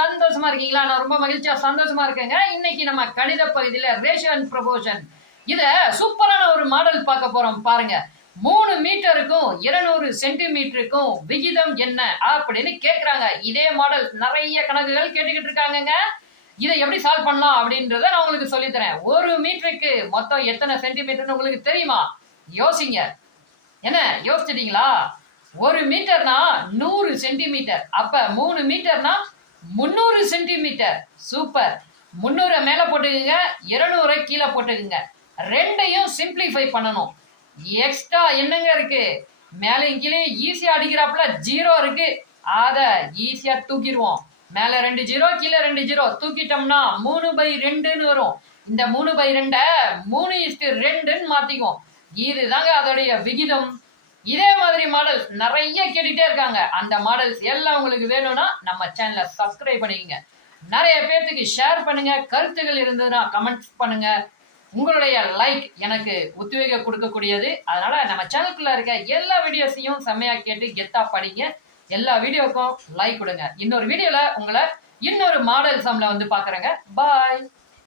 சந்தோஷமா இருக்கீங்களா? நான் ரொம்ப மகிழ்ச்சியா சந்தோஷமா இருக்கேங்க. இன்னைக்கு நம்ம கணித பகுதியில ரேஷியோ அண்ட் ப்ரொபோர்ஷன் இத சூப்பரான ஒரு மாடல் பார்க்க போறோம் பாருங்க. 3 மீட்டருக்கும் 200 சென்டிமீட்டருக்கும் விகிதம் என்ன அப்படின்னு கேக்குறாங்க. இதே மாடல் நிறைய கணக்குகள் கேட்டுக்கிட்டு இருக்காங்கங்க. இதை எப்படி சால்வ் பண்ணலாம் அப்படின்றத நான் உங்களுக்கு சொல்லித்தரேன். 1 மீட்டருக்கு மொத்தம் எத்தனை சென்டிமீட்டர்னு உங்களுக்கு தெரியுமா? யோசிங்க. என்ன யோசிச்சிட்டீங்களா? 1 மீட்டர்னா 100 சென்டிமீட்டர். அப்ப 3 மீட்டர்னா 300 சென்டிமீட்டர். சூப்பர். 300 மேல போட்டுக்குங்க, 200 கீழே போட்டுக்குங்க. ரெண்டையும் சிம்பிளிஃபை பண்ணணும். எக்ஸ்ட்ரா என்னங்க இருக்கு? மேலையும் கீழே ஈஸியா அடிக்கிறாப்புல 0 இருக்கு. அத ஈஸியா தூக்கிடுவோம். மேல 2 0 கீழே 2 0 தூக்கிட்டோம்னா 3/2ன்னு வரும். இந்த 3/2 3:2ன்னு மாத்திக்குவோம். இதுதாங்க அதோடைய விகிதம். இதே மாதிரி மாடல்ஸ் நிறைய கேட்டுட்டே இருக்காங்க. அந்த மாடல்ஸ் எல்லாம் உங்களுக்கு வேணும்னா நம்ம சேனலை சப்ஸ்கிரைப் பண்ணிக்கங்க. நிறைய பேர்த்துக்கு ஷேர் பண்ணுங்க. கருத்துகள் இருந்ததுன்னா கமெண்ட்ஸ் பண்ணுங்க. உங்களுடைய லைக் எனக்கு உத்வேகம் கொடுக்கக்கூடியது. அதனால நம்ம சேனலுக்குள்ள இருக்க எல்லா வீடியோஸையும் செம்மையா கேட்டு கெத்தா படிங்க. எல்லா வீடியோக்கும் லைக் கொடுங்க. இன்னொரு வீடியோல உங்களை இன்னொரு மாடல் சம்ல வந்து பாக்குறேங்க. பாய்.